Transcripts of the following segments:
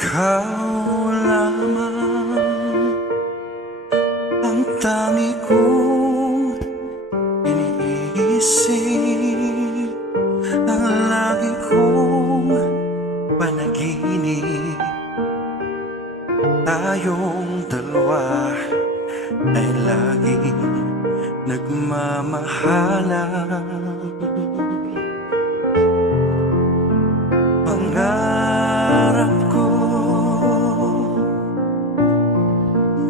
Ikaw lamang ang tangi kong iniisip, ang lagi kong panaginip. Tayong dalawa ay laging nagmamahalan. Pangarap ko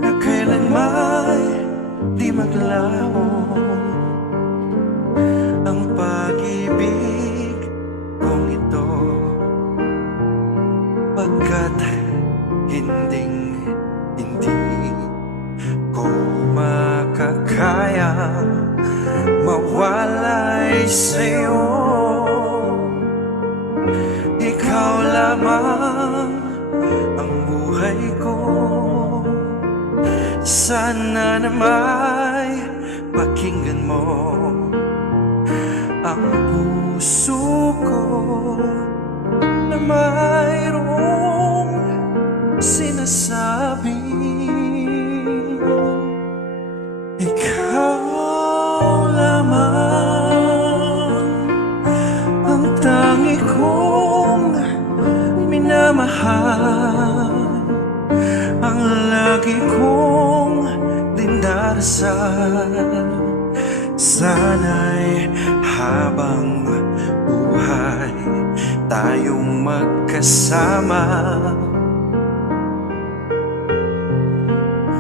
na kailanman di maglaho ang pag-ibig kong ito, pagkat hindi ko makakayang mawalay sa'yo. Ikaw lamang ang buhay ko, sana nama'y pakinggan mo ang puso ko na mayroong sinasabi. Ikaw lamang ang tangi kong minamahal, ang lagi kong dindarasal. Sana'y habang buhay tayong magkasama.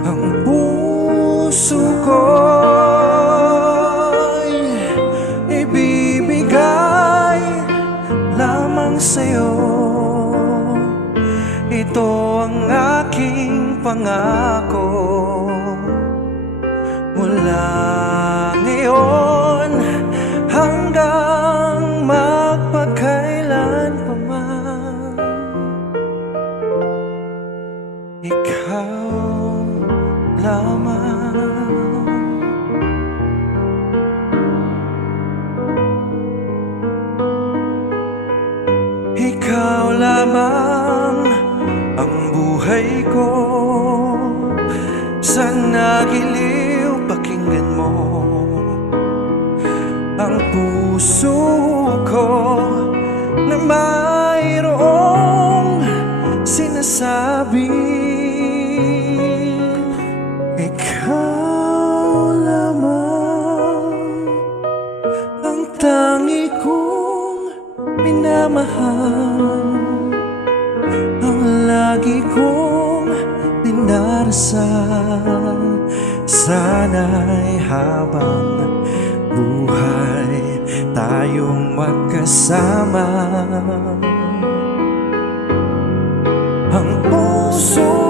Ang puso ko'y ibibigay lamang sa'yo. Ito ang aking pangako, mula ngayon hanggang magpakailan pa man. Ikaw lamang. Ikaw lamang ang buhay ko, sana giliw pakinggan mo ang puso ko na mayroong sinasabi. Ikaw lamang ang tangi kong minamahal, ang lagi kong dinarasal. Sana'y habang buhay tayong magkasama. Ang puso